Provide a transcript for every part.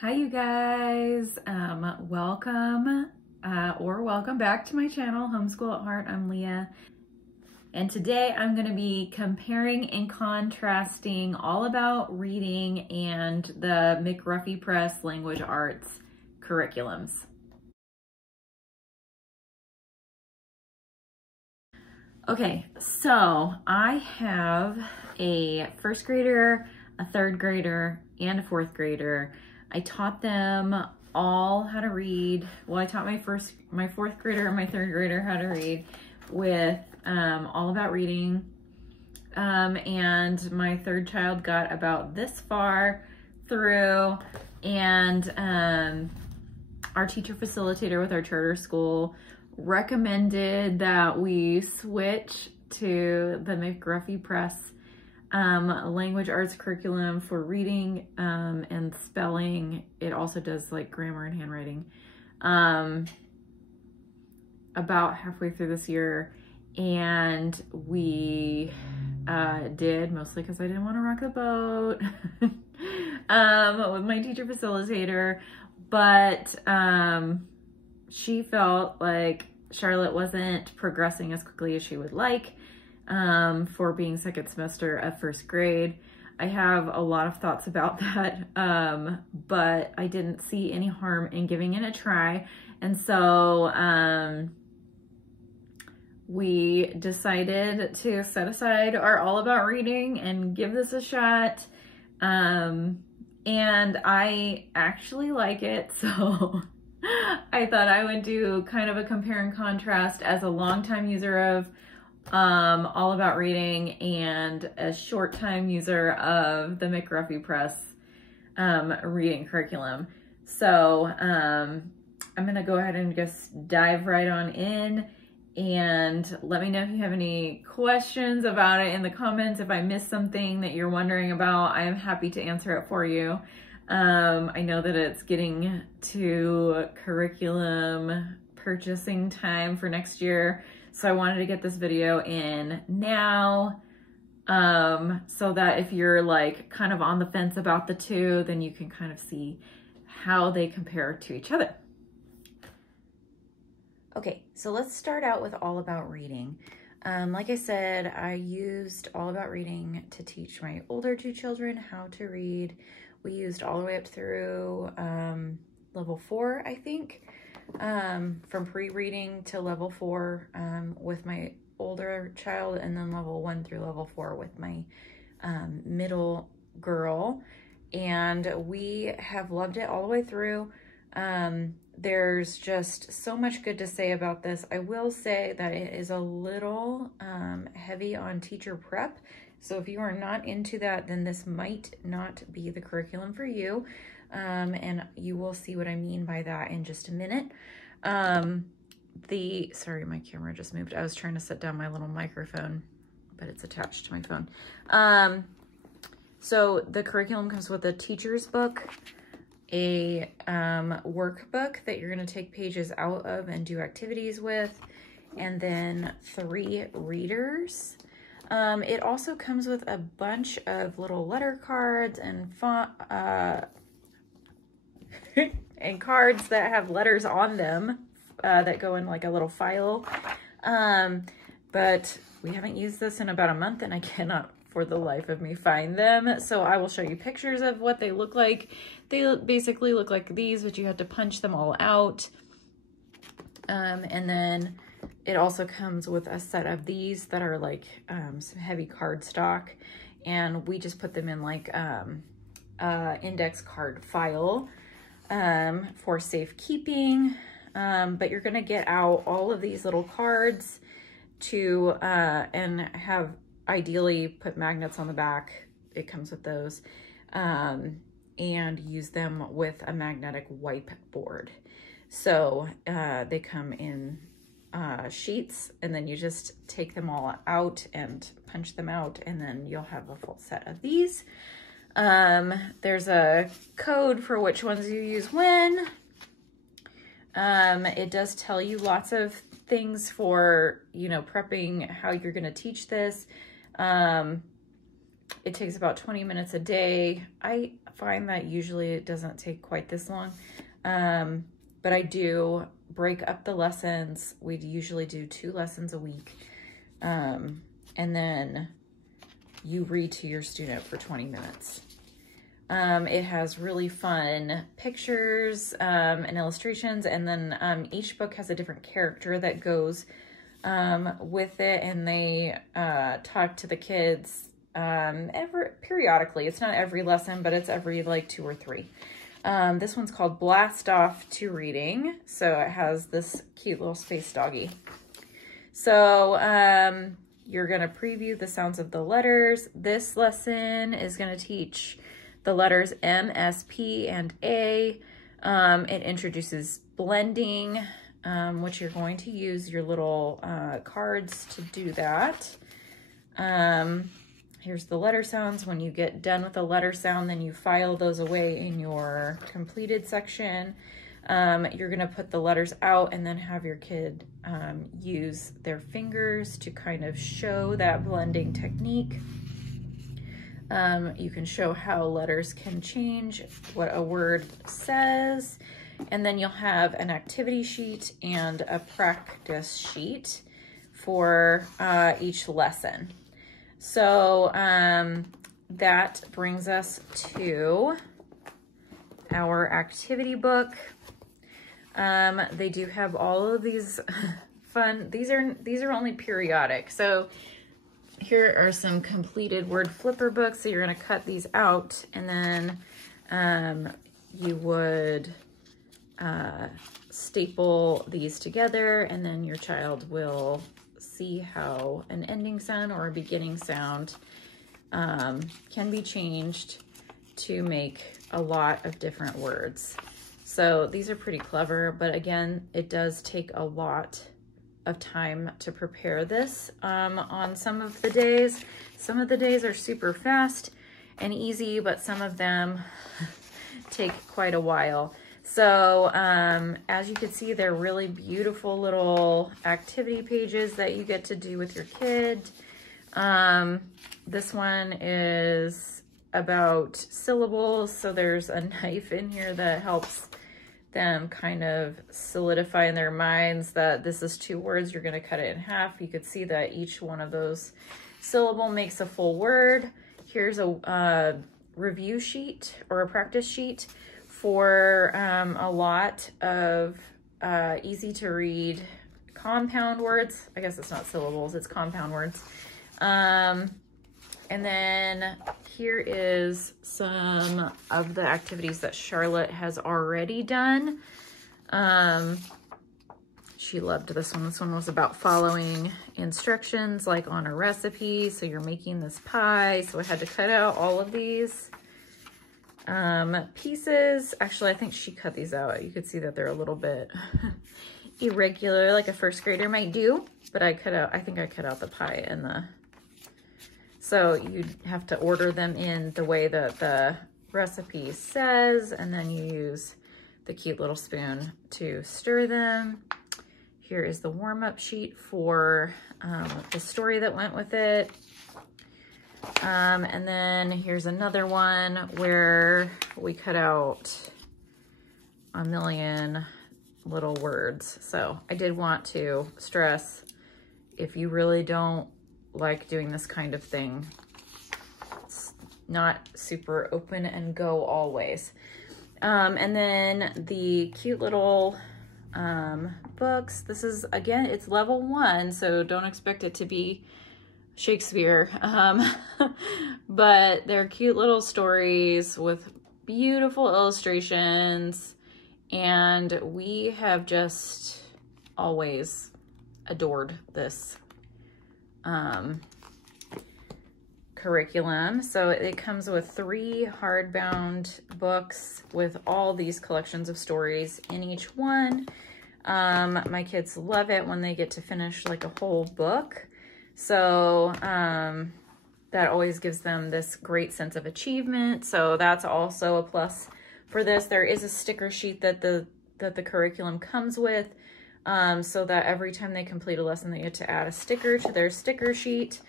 Hi you guys, welcome welcome back to my channel, Homeschool at Heart. I'm Leah, and today I'm going to be comparing and contrasting All About Reading and the McRuffy Press Language Arts curriculums. Okay, so I have a first grader, a third grader, and a fourth grader. I taught them all how to read. Well, I taught my fourth grader and my third grader how to read with All About Reading. And my third child got about this far through, and our teacher facilitator with our charter school recommended that we switch to the McRuffy Press language arts curriculum for reading and spelling. It also does like grammar and handwriting about halfway through this year, and we did, mostly because I didn't want to rock the boat with my teacher facilitator, but she felt like Charlotte wasn't progressing as quickly as she would like for being second semester of first grade. I have a lot of thoughts about that, but I didn't see any harm in giving it a try. And so we decided to set aside our All About Reading and give this a shot. And I actually like it, so I thought I would do kind of a compare and contrast as a longtime user of All About Reading and a short time user of the McRuffy Press reading curriculum. So I'm gonna go ahead and just dive right on in, and let me know if you have any questions about it in the comments. If I missed something that you're wondering about, I am happy to answer it for you. I know that it's getting to curriculum purchasing time for next year, so I wanted to get this video in now so that if you're like kind of on the fence about the two, then you can kind of see how they compare to each other. Okay, so let's start out with All About Reading. Like I said, I used All About Reading to teach my older two children how to read. We used all the way up through level 4, I think, from pre-reading to level 4 with my older child, and then level 1 through level 4 with my middle girl. And we have loved it all the way through. There's just so much good to say about this. I will say that it is a little heavy on teacher prep. So if you are not into that, then this might not be the curriculum for you. And you will see what I mean by that in just a minute. Sorry, my camera just moved. I was trying to set down my little microphone, but it's attached to my phone. So the curriculum comes with a teacher's book, a workbook that you're going to take pages out of and do activities with, and then 3 readers. It also comes with a bunch of little letter cards and and cards that have letters on them that go in like a little file. But we haven't used this in about a month, and I cannot for the life of me find them. So I will show you pictures of what they look like. They basically look like these, but you have to punch them all out. And then it also comes with a set of these that are like some heavy cardstock, and we just put them in like index card file for safekeeping. But you're gonna get out all of these little cards to and have ideally put magnets on the back. It comes with those, and use them with a magnetic whiteboard. So they come in sheets, and then you just take them all out and punch them out, and then you'll have a full set of these. There's a code for which ones you use when. It does tell you lots of things for, you know, prepping how you're going to teach this. It takes about 20 minutes a day. I find that usually it doesn't take quite this long. But I do break up the lessons. We usually do 2 lessons a week. And then you read to your student for 20 minutes. It has really fun pictures and illustrations, and then each book has a different character that goes with it, and they talk to the kids periodically. It's not every lesson, but it's every like 2 or 3. This one's called Blast Off to Reading, so it has this cute little space doggy. So you're going to preview the sounds of the letters. This lesson is going to teach the letters M, S, P, and A. It introduces blending, which you're going to use your little cards to do that. Here's the letter sounds. When you get done with the letter sound, then you file those away in your completed section. You're going to put the letters out and then have your kid use their fingers to kind of show that blending technique. You can show how letters can change, what a word says, and then you'll have an activity sheet and a practice sheet for each lesson. So that brings us to our activity book. They do have all of these fun, these are only periodic. So here are some completed word flipper books. So you're going to cut these out, and then you would staple these together, and then your child will see how an ending sound or a beginning sound can be changed to make a lot of different words. So these are pretty clever, but again, it does take a lot of time to prepare this on some of the days. Some of the days are super fast and easy, but some of them take quite a while. So as you can see, they're really beautiful little activity pages that you get to do with your kid. This one is about syllables. So there's a knife in here that helps them kind of solidify in their minds that this is 2 words. You're going to cut it in half. You could see that each one of those syllable makes a full word. Here's a review sheet or a practice sheet for a lot of easy to read compound words. I guess it's not syllables, it's compound words. And then here is some of the activities that Charlotte has already done. She loved this one. This one was about following instructions like on a recipe. So you're making this pie. So I had to cut out all of these pieces. Actually, I think she cut these out. You could see that they're a little bit irregular, like a first grader might do. But I think I cut out the pie and the... So you have to order them in the way that the recipe says, and then you use the cute little spoon to stir them. Here is the warm-up sheet for the story that went with it. And then here's another one where we cut out a million little words. So I did want to stress, if you really don't like doing this kind of thing, it's not super open and go always. And then the cute little books. This is, again, it's level 1, so don't expect it to be Shakespeare. But they're cute little stories with beautiful illustrations, and we have just always adored this curriculum. So it comes with 3 hardbound books with all these collections of stories in each one. My kids love it when they get to finish like a whole book. So that always gives them this great sense of achievement. So that's also a plus for this. There is a sticker sheet that the curriculum comes with, so that every time they complete a lesson, they get to add a sticker to their sticker sheet.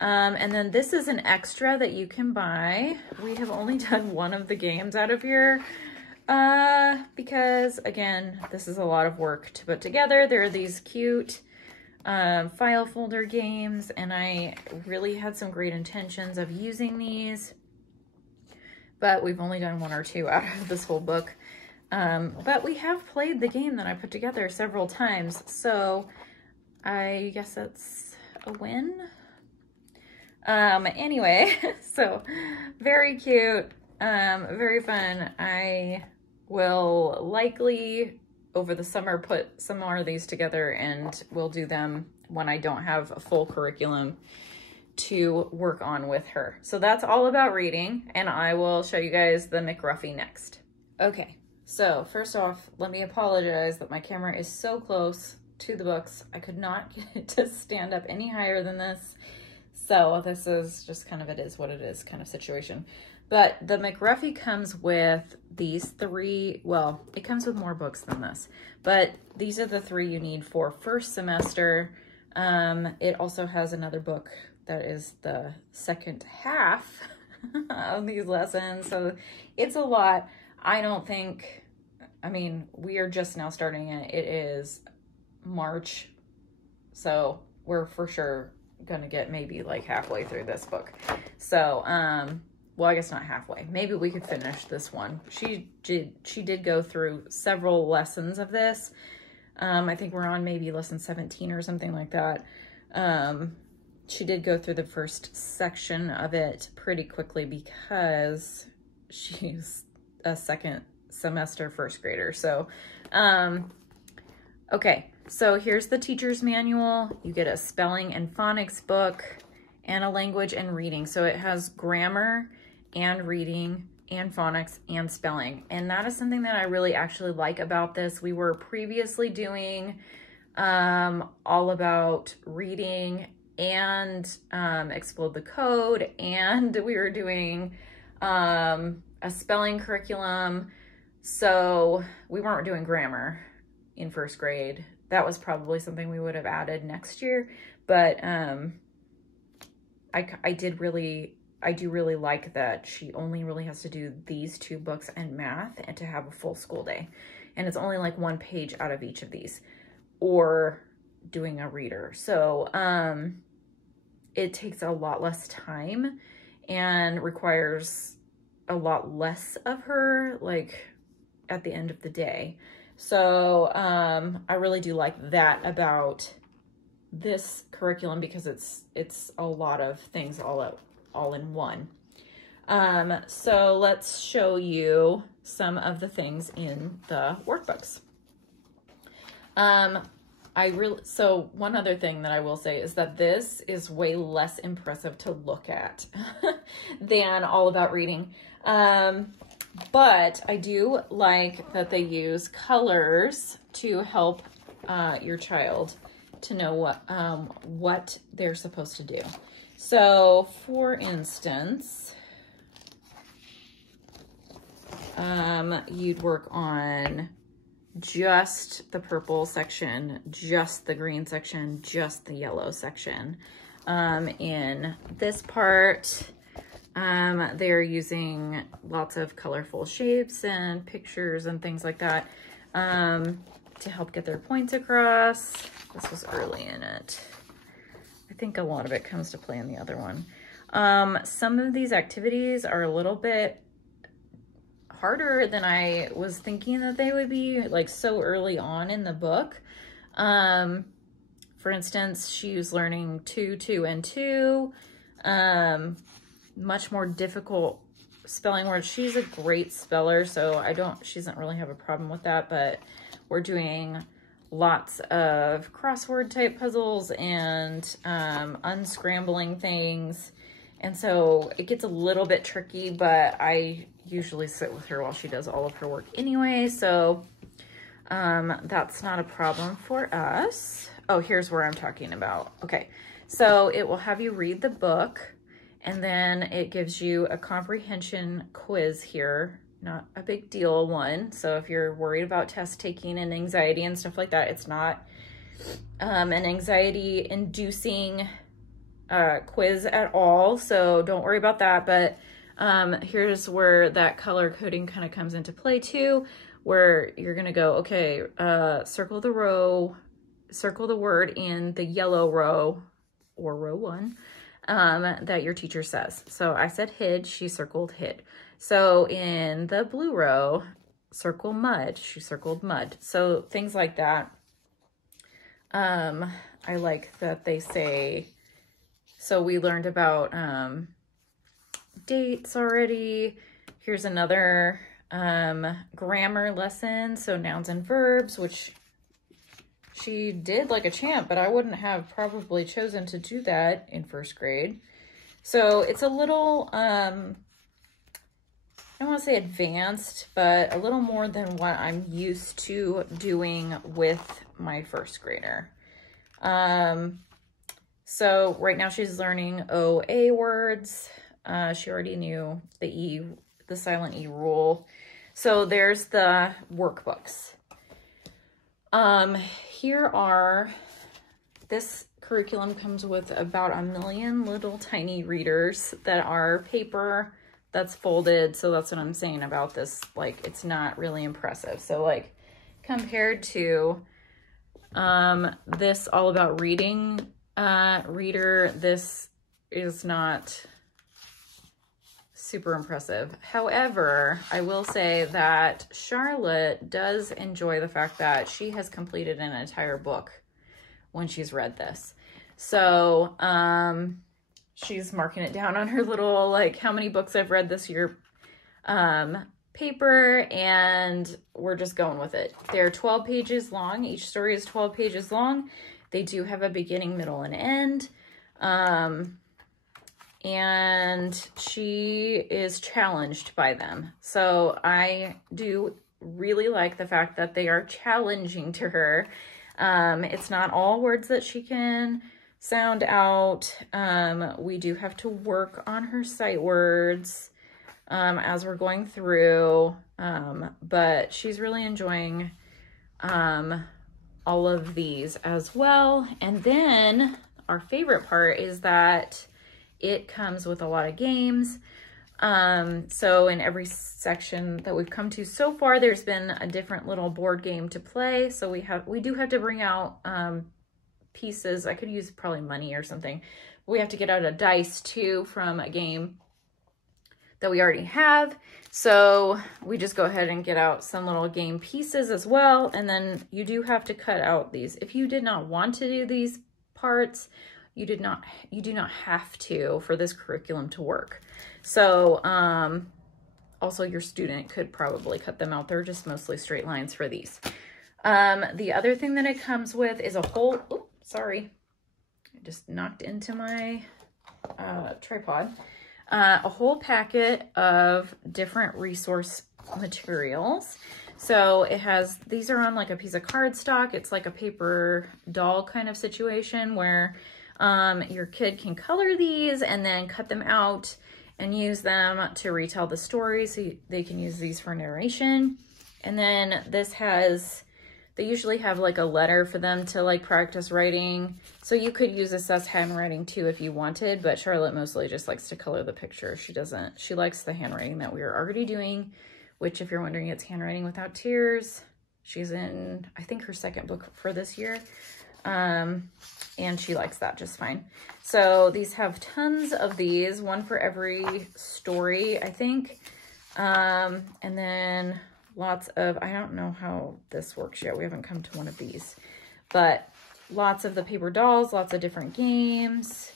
And then this is an extra that you can buy. We have only done one of the games out of here because, again, this is a lot of work to put together. There are these cute file folder games, and I really had some great intentions of using these, but we've only done one or two out of this whole book. But we have played the game that I put together several times, so I guess that's a win. Anyway, so very cute, very fun. I will likely over the summer put some more of these together, and we'll do them when I don't have a full curriculum to work on with her. So that's all about reading, and I will show you guys the McRuffy next. Okay, so first off, let me apologize that my camera is so close to the books. I could not get it to stand up any higher than this. So this is just kind of it is what it is kind of situation. But the McRuffy comes with these three, well, it comes with more books than this, but these are the three you need for first semester. It also has another book that is the second half of these lessons. So it's a lot. I don't think, I mean, we are just now starting it. It is March. So we're for sure going to get maybe like halfway through this book. So, well, I guess not halfway. Maybe we could finish this one. She did go through several lessons of this. I think we're on maybe lesson 17 or something like that. She did go through the first section of it pretty quickly because she's a second semester first grader. So, okay. So here's the teacher's manual. You get a spelling and phonics book and a language and reading. So it has grammar and reading and phonics and spelling. And that is something that I really actually like about this. We were previously doing all about reading and Explode the Code, and we were doing a spelling curriculum. So we weren't doing grammar in first grade. That was probably something we would have added next year, but I do really like that she only really has to do these two books and math and to have a full school day. And it's only like one page out of each of these, or doing a reader. So it takes a lot less time and requires a lot less of her, like at the end of the day. So I really do like that about this curriculum because it's a lot of things all in one. So let's show you some of the things in the workbooks. So one other thing that I will say is that this is way less impressive to look at than All About Reading. But I do like that they use colors to help your child to know what they're supposed to do. So for instance, you'd work on just the purple section, just the green section, just the yellow section. In this part, they're using lots of colorful shapes and pictures and things like that to help get their points across. This was early in it. I think a lot of it comes to play in the other one. Some of these activities are a little bit harder than I was thinking that they would be, like so early on in the book. For instance, she was learning 2, 2, and 2. Much more difficult spelling words. She's a great speller, so she doesn't really have a problem with that, but we're doing lots of crossword type puzzles and unscrambling things. And so it gets a little bit tricky, but I usually sit with her while she does all of her work anyway. So that's not a problem for us. Oh, here's where I'm talking about. Okay, so it will have you read the book, and then it gives you a comprehension quiz here. Not a big deal one. So if you're worried about test taking and anxiety and stuff like that, it's not an anxiety inducing quiz at all, so don't worry about that. But here's where that color coding kind of comes into play too, where you're gonna go, okay, circle the row, circle the word in the yellow row, or row 1, that your teacher says. So I said hid, she circled hid. So in the blue row, circle mud, she circled mud. So things like that. I like that they say, so we learned about dates already. Here's another grammar lesson. So nouns and verbs, which she did like a champ, but I wouldn't have probably chosen to do that in first grade. So it's a little, I don't want to say advanced, but a little more than what I'm used to doing with my first grader. So right now she's learning OA words. She already knew the silent E rule. So there's the workbooks. This curriculum comes with about 1 million little tiny readers that are paper that's folded. So that's what I'm saying about this. Like, it's not really impressive. So like compared to this All About Reading reader, this is not super impressive. However, I will say that Charlotte does enjoy the fact that she has completed an entire book when she's read this. So she's marking it down on her little, like, how many books I've read this year paper, and we're just going with it. They're 12 pages long. Each story is 12 pages long. They do have a beginning, middle, and end. And she is challenged by them. So I do really like the fact that they are challenging to her. It's not all words that she can sound out. We do have to work on her sight words as we're going through, but she's really enjoying all of these as well. And then our favorite part is that it comes with a lot of games. So in every section that we've come to so far, there's been a different little board game to play. So we do have to bring out pieces. I could use probably money or something. We have to get out a dice too from a game that we already have. So we just go ahead and get out some little game pieces as well. And then you do have to cut out these. If you did not want to do these parts, you do not have to for this curriculum to work. So also your student could probably cut them out. They're just mostly straight lines for these. The other thing that it comes with is a whole, oops, sorry, I just knocked into my tripod. A whole packet of different resource materials. So it has, these are on like a piece of cardstock. It's like a paper doll kind of situation where your kid can color these and then cut them out and use them to retell the story. So they can use these for narration. And then this has, they usually have like a letter for them to like practice writing. So you could use this as handwriting too if you wanted, but Charlotte mostly just likes to color the picture. She likes the handwriting that we are already doing, which if you're wondering, it's Handwriting Without Tears. She's in, I think, her second book for this year. And she likes that just fine. So these have tons of these, one for every story, I think. And then lots of, I don't know how this works yet. We haven't come to one of these, but lots of the paper dolls, lots of different games,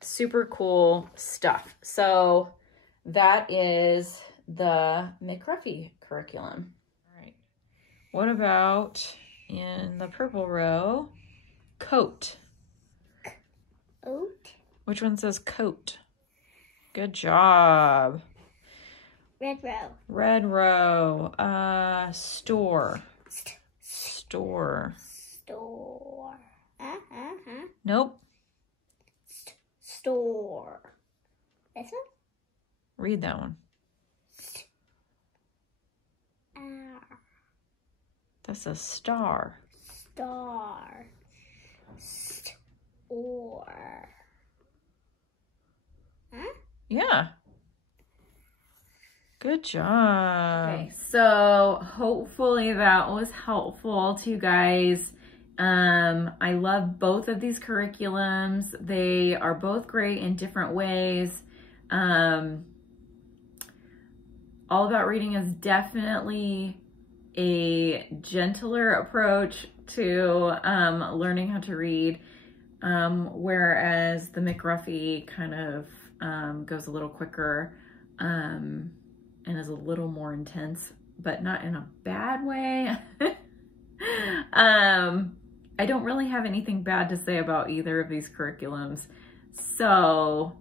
super cool stuff. So that is the McRuffy curriculum. All right. What about in the purple row, coat? Coat? Which one says coat? Good job. Red row. Red row. Store. Store. Store. Nope. Store. This one? Read that one. R. That's a star. Star. Or. Huh? Yeah. Good job. Okay, so hopefully that was helpful to you guys. I love both of these curriculums. They are both great in different ways. All About Reading is definitely a gentler approach to learning how to read, whereas the McRuffy kind of goes a little quicker and is a little more intense, but not in a bad way. I don't really have anything bad to say about either of these curriculums. So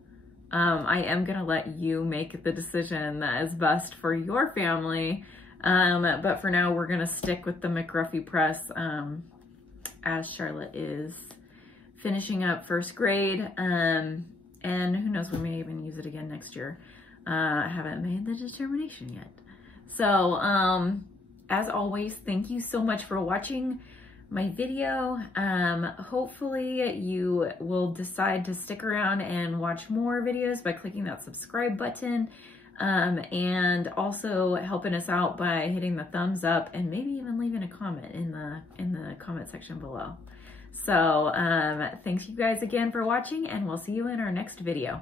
I am gonna let you make the decision that is best for your family. But for now, we're gonna stick with the McRuffy Press as Charlotte is finishing up first grade. And who knows, we may even use it again next year. I haven't made the determination yet. So as always, thank you so much for watching my video. Hopefully you will decide to stick around and watch more videos by clicking that subscribe button, and also helping us out by hitting the thumbs up and maybe even leaving a comment in the comment section below. So thanks you guys again for watching, and we'll see you in our next video.